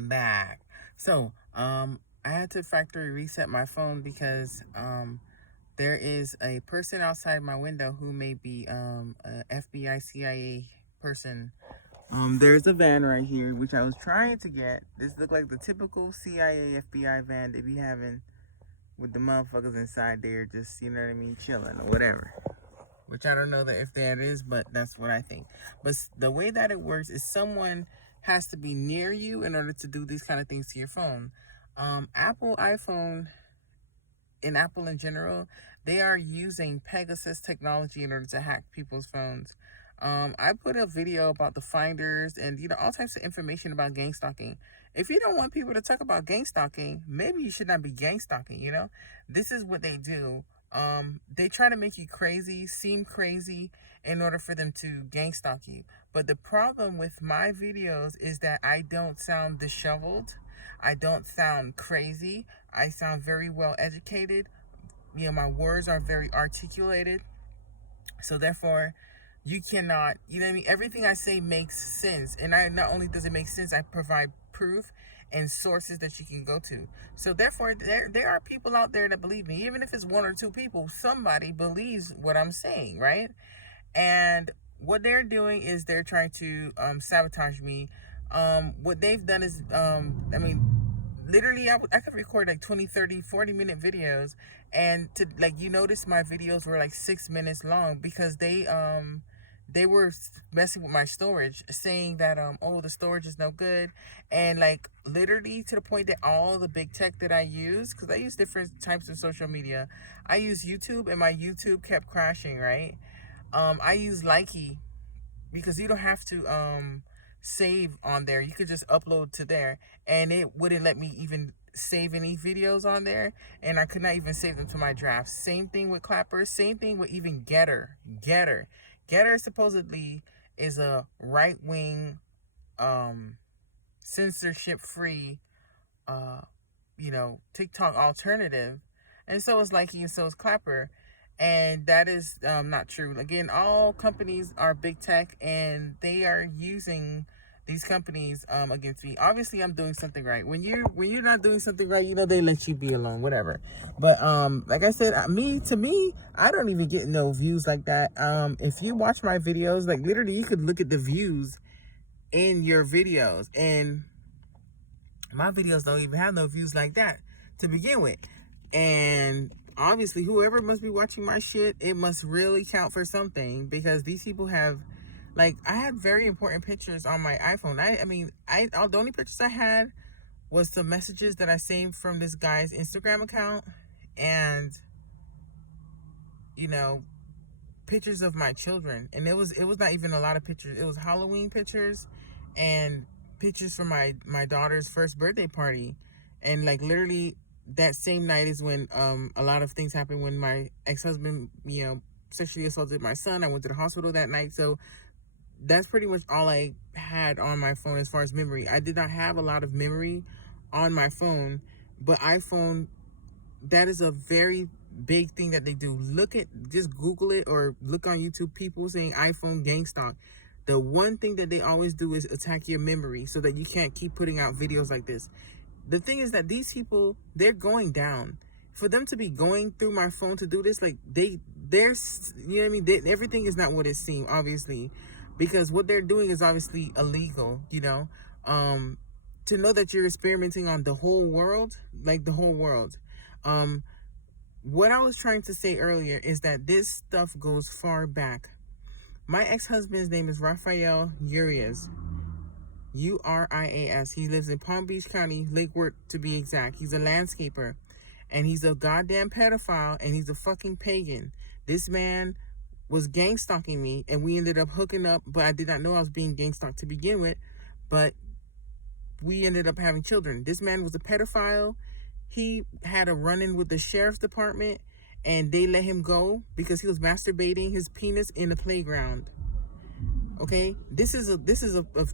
I'm back. So, I had to factory reset my phone because there is a person outside my window who may be a FBI, CIA person. There's a van right here which I was trying to get. This looked like the typical CIA, FBI van they be having with the motherfuckers inside there, just you know what I mean, chilling or whatever. Which I don't know that if that is, but that's what I think. But the way that it works is someone has to be near you in order to do these kind of things to your phone. Apple iPhone and Apple in general, they are using Pegasus technology in order to hack people's phones. I put a video about the finders and all types of information about gang stalking. If you don't want people to talk about gang stalking, maybe you should not be gang stalking. This is what they do. They try to make you crazy, seem crazy, in order for them to gang stalk you. But the problem with my videos is that I don't sound disheveled. I don't sound crazy. I sound very well educated. My words are very articulated. So therefore, you cannot, you know what I mean? Everything I say makes sense. And not only does it make sense, I provide proof and sources that you can go to. So therefore, there are people out there that believe me. Even if it's one or two people, somebody believes what I'm saying, right? And what they're doing is they're trying to sabotage me. What they've done is, literally I could record like 20, 30, 40-minute videos, and to you notice my videos were like 6 minutes long because they were messing with my storage, saying that the storage is no good, and like literally to the point that all the big tech that I use, because I use different types of social media. I use YouTube, and my YouTube kept crashing, right? I use Likey because you don't have to save on there. You could just upload to there, and it wouldn't let me even save any videos on there, and I could not even save them to my drafts. Same thing with Clapper. Same thing with even Getter supposedly is a right-wing, censorship-free, TikTok alternative, and so is Likey, and so is Clapper. And that is not true. Again, all companies are big tech, and they are using these companies against me. Obviously, I'm doing something right. When you're not doing something right, they let you be alone, whatever. But like I said, to me, I don't even get no views like that. If you watch my videos, like literally, you could look at the views in your videos, and my videos don't even have no views like that to begin with. And obviously, whoever must be watching my shit, it must really count for something, because these people have, I had very important pictures on my iPhone. The only pictures I had was the messages that I saved from this guy's Instagram account, and pictures of my children. And it was not even a lot of pictures. It was Halloween pictures and pictures from my daughter's first birthday party. And literally that same night is when a lot of things happened when my ex-husband sexually assaulted my son. I went to the hospital that night. So that's pretty much all I had on my phone as far as memory. I did not have a lot of memory on my phone, but iPhone, that is a very big thing that they do. Just Google it or look on YouTube, people saying iPhone gang stalk. The one thing that they always do is attack your memory so that you can't keep putting out videos like this. The thing is that these people, they're going down. For them to be going through my phone to do this, they're, everything is not what it seems, obviously, because what they're doing is obviously illegal, to know that you're experimenting on the whole world, what I was trying to say earlier is that this stuff goes far back. My ex-husband's name is Rafael Urias. Urias. He lives in Palm Beach County, Lake Worth to be exact. He's a landscaper, and he's a goddamn pedophile, and he's a fucking pagan. This man was gang stalking me, and we ended up hooking up, but I did not know I was being gang stalked to begin with, but we ended up having children. This man was a pedophile. He had a run-in with the sheriff's department, and they let him go because he was masturbating his penis in the playground. Okay, this is a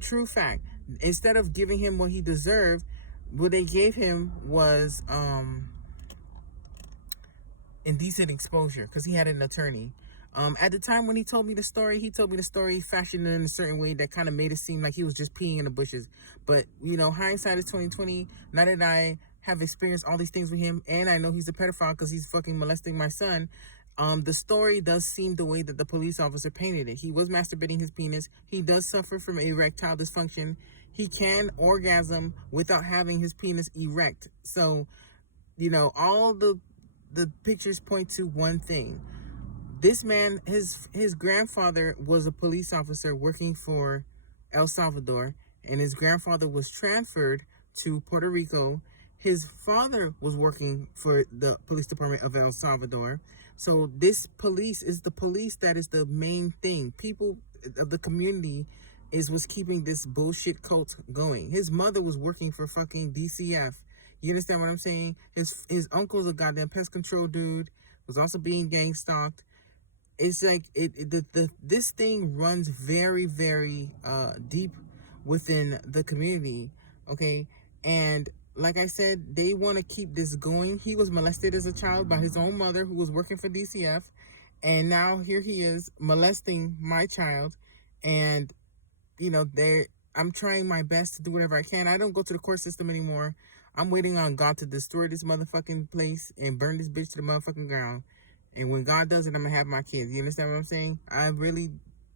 true fact. Instead of giving him what he deserved, what they gave him was indecent exposure because he had an attorney. At the time when he told me the story fashioned in a certain way that kind of made it seem like he was just peeing in the bushes. But, you know, hindsight is 2020. Now that I have experienced all these things with him, and I know he's a pedophile because he's fucking molesting my son, the story does seem the way that the police officer painted it. He was masturbating his penis. He does suffer from erectile dysfunction. He can orgasm without having his penis erect. So, you know, all the pictures point to one thing. This man, his grandfather was a police officer working for El Salvador, and his grandfather was transferred to Puerto Rico. His father was working for the police department of El Salvador. So this police is the police that is the main thing. People of the community was keeping this bullshit cult going. His mother was working for fucking DCF. You understand what I'm saying? His uncle's a goddamn pest control dude, was also being gang stalked. It's like this thing runs very, very deep within the community, okay? And like I said, they want to keep this going. He was molested as a child by his own mother who was working for DCF, and now here he is molesting my child. And you know, I'm trying my best to do whatever I can. I don't go to the court system anymore. I'm waiting on God to destroy this motherfucking place and burn this bitch to the motherfucking ground. And when God does it, I'm gonna have my kids. You understand what I'm saying? I really,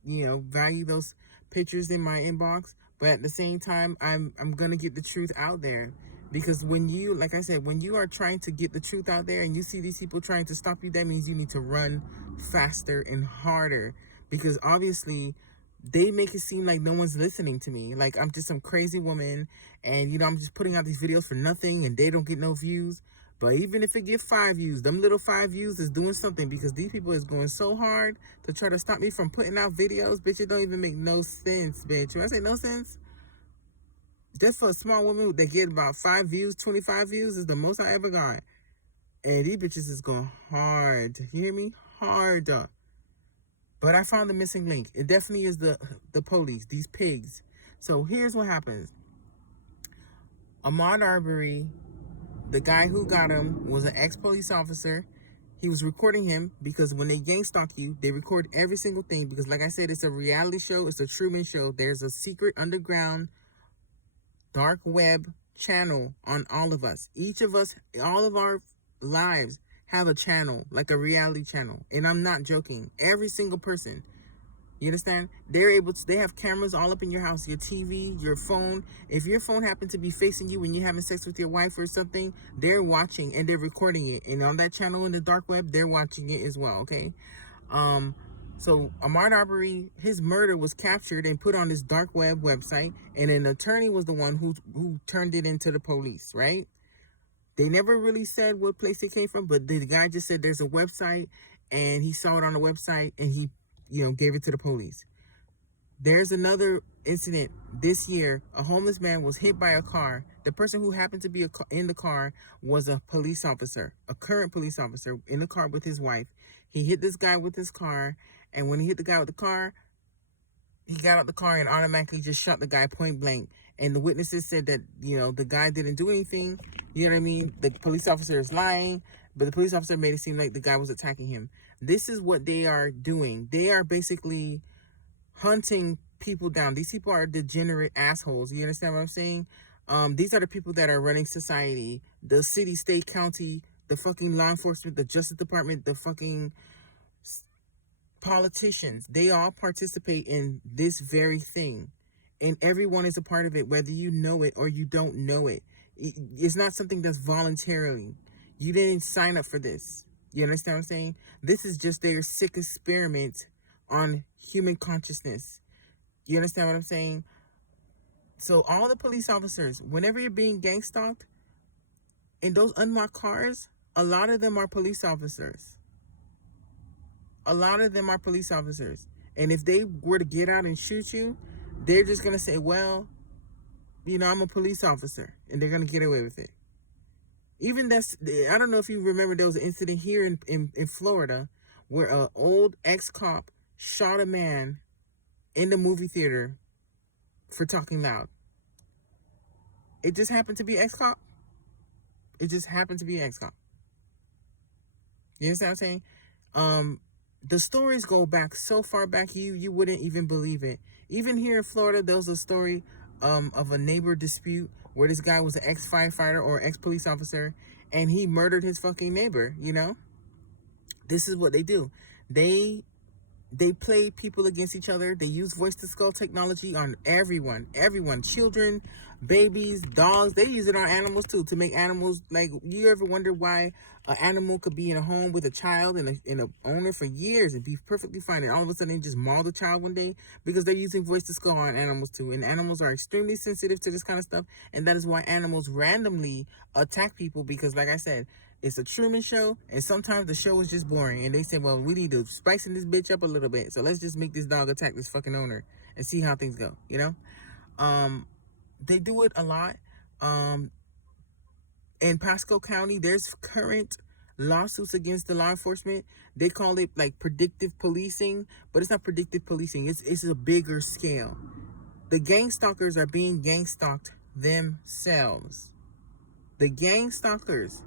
you know, value those pictures in my inbox, but at the same time, I'm gonna get the truth out there. Because when you, like I said, when you are trying to get the truth out there and you see these people trying to stop you, that means you need to run faster and harder. Because obviously, they make it seem like no one's listening to me. Like I'm just some crazy woman, and you know, I'm just putting out these videos for nothing, and they don't get no views. But even if it get 5 views, them little 5 views is doing something, because these people is going so hard to try to stop me from putting out videos. Bitch, it don't even make no sense, bitch. When I say no sense, just for a small woman that get about 5 views, 25 views is the most I ever got. And these bitches is going hard. You hear me? Hard. But I found the missing link. It definitely is the police, these pigs. So here's what happens. Ahmaud Arbery, the guy who got him, was an ex-police officer. He was recording him because when they gang stalk you, they record every single thing. Because like I said, it's a reality show. It's a Truman Show. There's a secret underground dark web channel on all of us. Each of us, all of our lives have a channel, like a reality channel. And I'm not joking. Every single person. You understand? They have cameras all up in your house, your TV, your phone. If your phone happens to be facing you when you're having sex with your wife or something, they're watching and they're recording it. And on that channel in the dark web, they're watching it as well, okay? So Ahmaud Arbery, his murder was captured and put on this dark web website, and an attorney was the one who turned it into the police, right? They never really said what place it came from, but the guy just said there's a website, and he saw it on the website, and he, you know, gave it to the police. There's another incident this year. A homeless man was hit by a car. The person who happened to be in the car was a police officer, a current police officer in the car with his wife. He hit this guy with his car, and when he hit the guy with the car, he got out the car and automatically just shot the guy point blank. And the witnesses said that, you know, the guy didn't do anything. You know what I mean? The police officer is lying, but the police officer made it seem like the guy was attacking him. This is what they are doing. They are basically hunting people down. These people are degenerate assholes. You understand what I'm saying? These are the people that are running society. The city, state, county, the fucking law enforcement, the Justice Department, the fucking politicians. They all participate in this very thing. And everyone is a part of it, whether you know it or you don't know it. It's not something that's voluntarily. You didn't sign up for this. You understand what I'm saying? This is just their sick experiment on human consciousness. You understand what I'm saying? So all the police officers, whenever you're being gang stalked, in those unmarked cars, a lot of them are police officers. A lot of them are police officers. And if they were to get out and shoot you, they're just going to say, well, you know, I'm a police officer. And they're going to get away with it. Even I don't know if you remember, there was an incident here in Florida where an old ex-cop shot a man in the movie theater for talking loud. It just happened to be ex-cop. It just happened to be ex-cop. You understand what I'm saying? the stories go back so far back you wouldn't even believe it. Even here in Florida, there was a story of a neighbor dispute where this guy was an ex-firefighter or ex-police officer, and he murdered his fucking neighbor. This is what they do. They play people against each other. They use voice to skull technology on everyone, children, babies, dogs. They use it on animals too, to make animals, like, you ever wonder why an animal could be in a home with a child and a owner for years and be perfectly fine, and all of a sudden they just maul the child one day? Because they're using voice to skull on animals too, and animals are extremely sensitive to this kind of stuff, and that is why animals randomly attack people, because, like I said, it's a Truman Show, and sometimes the show is just boring, and they say, well, we need to spicing this bitch up a little bit, so let's just make this dog attack this fucking owner and see how things go. They do it a lot. In Pasco County, there's current lawsuits against the law enforcement. They call it like predictive policing, but it's not predictive policing. It's a bigger scale. The gang stalkers are being gang stalked themselves. The gang stalkers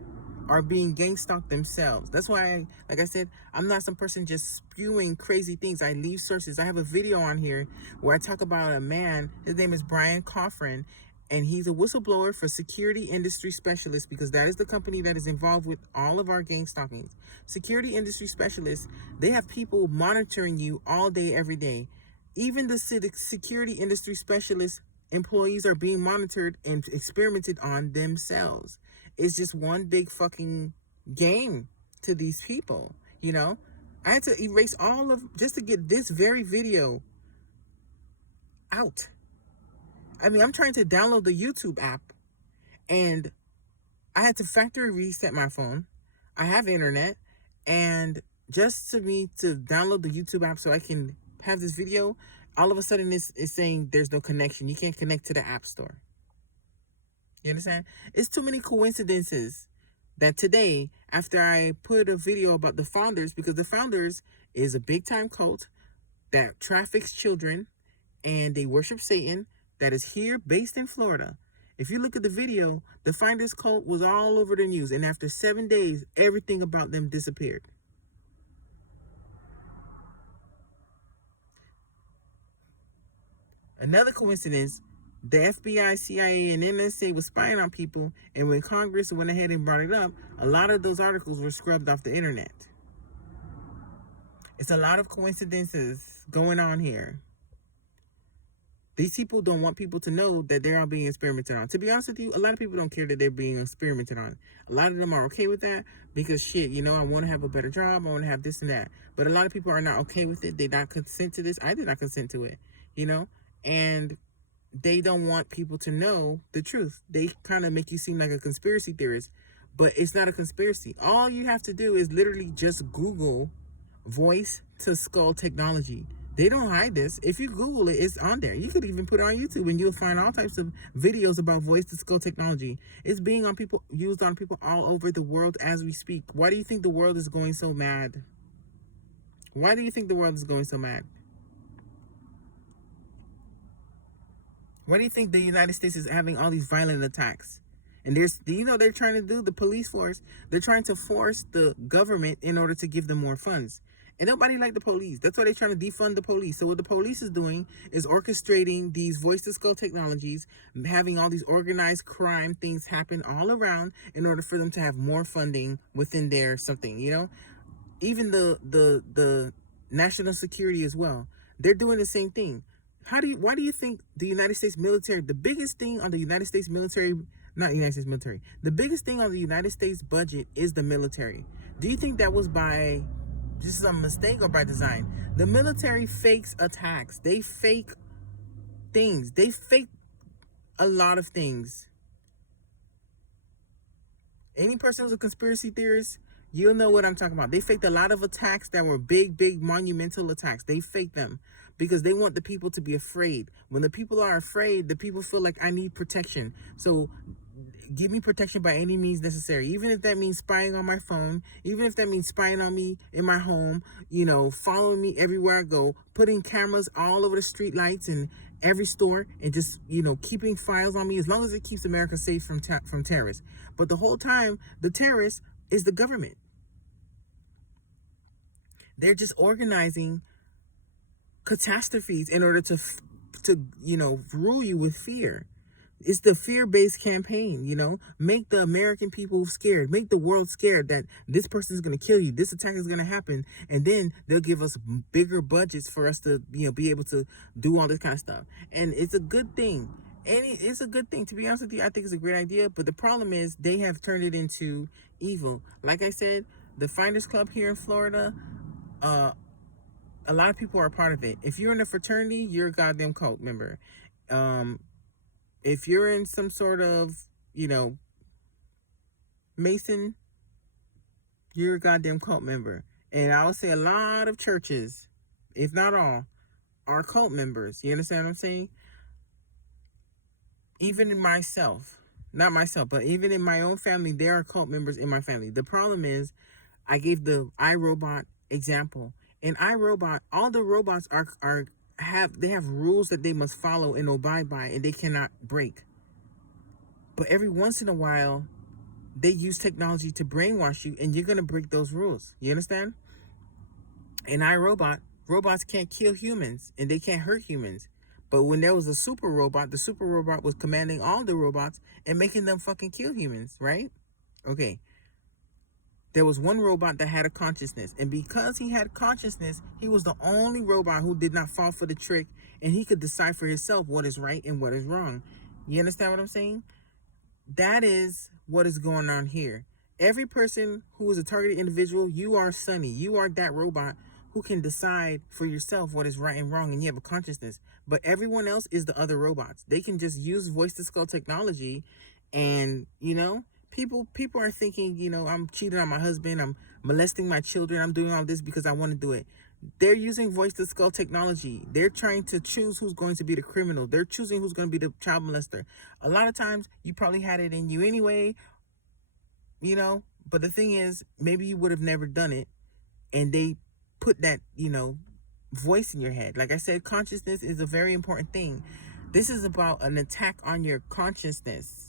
are being gang stalked themselves. That's why, like I said, I'm not some person just spewing crazy things. I leave sources. I have a video on here where I talk about a man. His name is Brian Coffrin, and he's a whistleblower for Security Industry Specialists, because that is the company that is involved with all of our gang stalkings. Security Industry Specialists, they have people monitoring you all day, every day. Even the Security Industry Specialists employees are being monitored and experimented on themselves. It's just one big fucking game to these people. I had to erase all of, just to get this very video out. I mean, I'm trying to download the YouTube app, and I had to factory reset my phone. I have internet, and just to download the YouTube app so I can have this video, all of a sudden it's saying there's no connection. You can't connect to the App Store. You understand? It's too many coincidences that today, after I put a video about the Founders, because the Founders is a big time cult that traffics children and they worship Satan, that is here based in Florida. If you look at the video, the Founders cult was all over the news, and after 7 days, everything about them disappeared. Another coincidence, the FBI, CIA, and NSA was spying on people, and when Congress went ahead and brought it up, a lot of those articles were scrubbed off the internet. It's a lot of coincidences going on here. These people don't want people to know that they're all being experimented on. To be honest with you, a lot of people don't care that they're being experimented on. A lot of them are okay with that because, shit, I want to have a better job. I want to have this and that. But a lot of people are not okay with it. They not consent to this. I did not consent to it, and they don't want people to know the truth. They kind of make you seem like a conspiracy theorist, but it's not a conspiracy. All you have to do is literally just Google voice to skull technology. They don't hide this. If you Google it, it's on there. You could even put it on YouTube and you'll find all types of videos about voice to skull technology. It's being used on people all over the world as we speak. Why do you think the world is going so mad? Why do you think the world is going so mad? Why do you think the United States is having all these violent attacks? And they're trying to do the police force. They're trying to force the government in order to give them more funds. And nobody like the police. That's why they're trying to defund the police. So what the police is doing is orchestrating these voice to skull technologies, having all these organized crime things happen all around in order for them to have more funding within their something, Even the national security as well. They're doing the same thing. Why do you think the United States military, the biggest thing on the United States military, not United States military, the biggest thing on the United States budget is the military? Do you think that was by just a mistake or by design? The military fakes attacks. They fake things. They fake a lot of things. Any person who's a conspiracy theorist, you'll know what I'm talking about. They faked a lot of attacks that were big, big monumental attacks. They faked them because they want the people to be afraid. When the people are afraid, the people feel like, I need protection. So give me protection by any means necessary. Even if that means spying on my phone, even if that means spying on me in my home, following me everywhere I go, putting cameras all over the street lights and every store, and just, keeping files on me, as long as it keeps America safe from terrorists. But the whole time, the terrorists is the government. They're just organizing catastrophes in order to rule you with fear. It's the fear-based campaign, make the American people scared, make the world scared that this person is going to kill you, this attack is going to happen, and then they'll give us bigger budgets for us to be able to do all this kind of stuff. And it's a good thing. And it's a good thing. To be honest with you, I think it's a great idea, but the problem is they have turned it into evil. Like I said, the Finders Club here in Florida, a lot of people are a part of it. If you're in a fraternity, you're a goddamn cult member. If you're in some sort of, Mason, you're a goddamn cult member. And I would say a lot of churches, if not all, are cult members. You understand what I'm saying? Even in myself, not myself, but even in my own family, there are cult members in my family. The problem is, I gave the iRobot example. In iRobot, all the robots have rules that they must follow and abide by, and they cannot break. But every once in a while, they use technology to brainwash you, and you're going to break those rules. You understand? In iRobot, robots can't kill humans, and they can't hurt humans. But when there was a super robot, the super robot was commanding all the robots and making them fucking kill humans, right? Okay. There was one robot that had a consciousness, and because he had consciousness, he was the only robot who did not fall for the trick, and he could decide for himself what is right and what is wrong. You understand what I'm saying? That is what is going on here. Every person who is a targeted individual, you are Sonny. You are that robot who can decide for yourself what is right and wrong, and you have a consciousness. But everyone else is the other robots. They can just use voice-to-skull technology, and, People are thinking, I'm cheating on my husband, I'm molesting my children, I'm doing all this because I want to do it. They're using voice-to-skull technology. They're trying to choose who's going to be the criminal. They're choosing who's going to be the child molester. A lot of times, you probably had it in you anyway, but the thing is, maybe you would have never done it, and they put that, voice in your head. Like I said, consciousness is a very important thing. This is about an attack on your consciousness.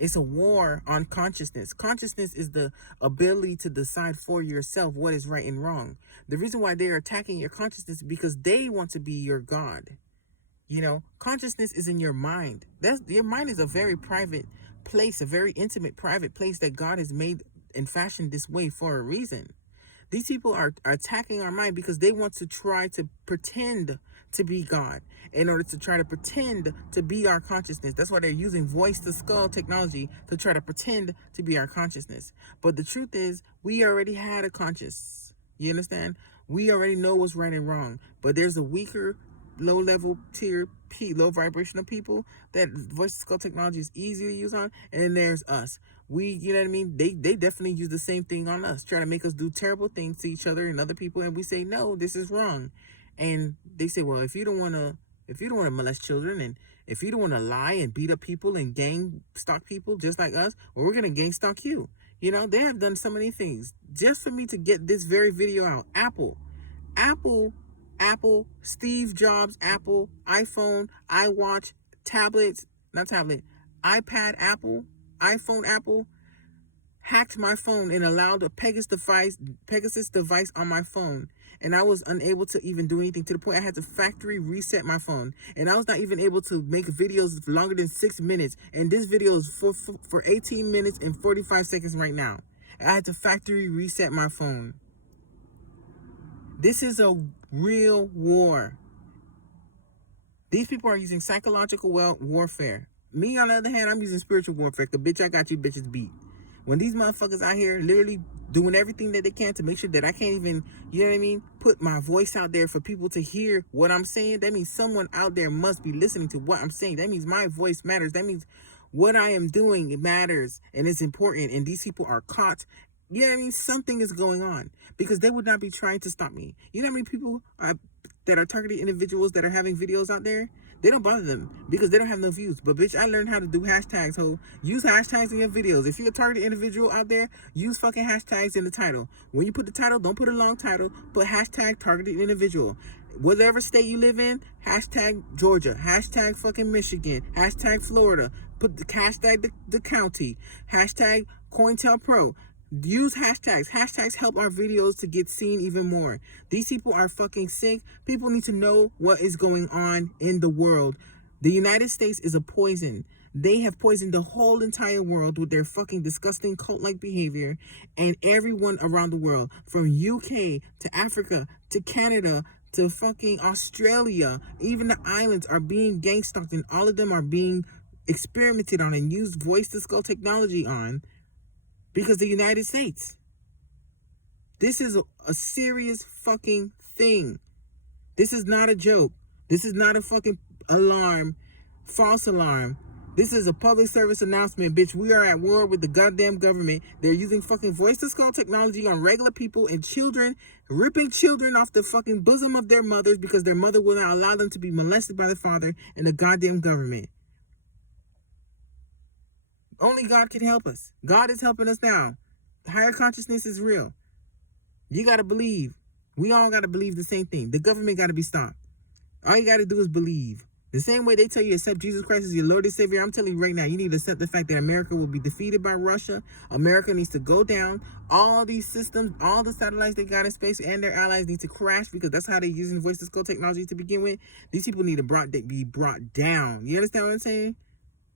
It's a war on consciousness. Consciousness is the ability to decide for yourself what is right and wrong. The reason why they're attacking your consciousness is because they want to be your God. Consciousness is in your mind. Your mind is a very private place, a very intimate, private place that God has made and fashioned this way for a reason. These people are attacking our mind because they want to try to pretend to be God in order to try to pretend to be our consciousness. That's why they're using voice-to-skull technology to try to pretend to be our consciousness. But the truth is, we already had a conscious. You understand? We already know what's right and wrong. But there's a weaker, low-level tier, low vibrational people that voice-to-skull technology is easy to use on. And then there's us. You know what I mean? They definitely use the same thing on us, try to make us do terrible things to each other and other people, and we say, no, this is wrong. And they say, well, if you don't want to molest children, and if you don't want to lie and beat up people and gang stalk people just like us, well, we're going to gang stalk you. They have done so many things just for me to get this very video out. Apple, Steve Jobs, Apple, iPhone, iWatch, iPad, Apple, iPhone, Apple, hacked my phone and allowed a Pegasus device on my phone. And I was unable to even do anything, to the point I had to factory reset my phone. And I was not even able to make videos longer than 6 minutes. And this video is for 18 minutes and 45 seconds right now. I had to factory reset my phone. This is a real war. These people are using psychological warfare. Me, on the other hand, I'm using spiritual warfare. Because, bitch, I got you bitches beat. When these motherfuckers out here literally doing everything that they can to make sure that I can't even, put my voice out there for people to hear what I'm saying, that means someone out there must be listening to what I'm saying. That means my voice matters. That means what I am doing, it matters and it's important. And these people are caught. You know what I mean? Something is going on, because they would not be trying to stop me. You know how many people that are targeted individuals that are having videos out there? They don't bother them because they don't have no views. But bitch, I learned how to do hashtags, ho. Use hashtags in your videos. If you're a targeted individual out there, use fucking hashtags in the title. When you put the title, don't put a long title. Put hashtag targeted individual. Whatever state you live in, hashtag Georgia, hashtag fucking Michigan, hashtag Florida. Put the hashtag the county, hashtag COINTELPRO. Use hashtags. Hashtags help our videos to get seen even more. These people are fucking sick. People need to know what is going on in the world. The United States is a poison. They have poisoned the whole entire world with their fucking disgusting cult-like behavior, and everyone around the world, from UK to Africa to Canada to fucking Australia, even the islands are being gang stalked, and all of them are being experimented on and used voice to skull technology on. Because the United States. This is a serious fucking thing. This is not a joke. This is not a fucking alarm, false alarm. This is a public service announcement, bitch. We are at war with the goddamn government. They're using fucking voice to skull technology on regular people and children, ripping children off the fucking bosom of their mothers because their mother will not allow them to be molested by the father and the goddamn government. Only God can help us. God is helping us now. The higher consciousness is real. You got to believe. We all got to believe the same thing. The government got to be stopped. All you got to do is believe. The same way they tell you accept Jesus Christ as your Lord and Savior, I'm telling you right now, you need to accept the fact that America will be defeated by Russia. America needs to go down. All these systems, all the satellites they got in space and their allies need to crash because that's how they're using voice to skull technology to begin with. These people need to be brought down. You understand what I'm saying?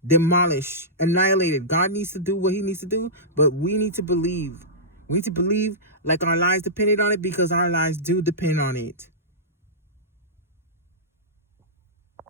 Demolished, annihilated. God needs to do what he needs to do, but we need to believe. We need to believe like our lives depended on it because our lives do depend on it.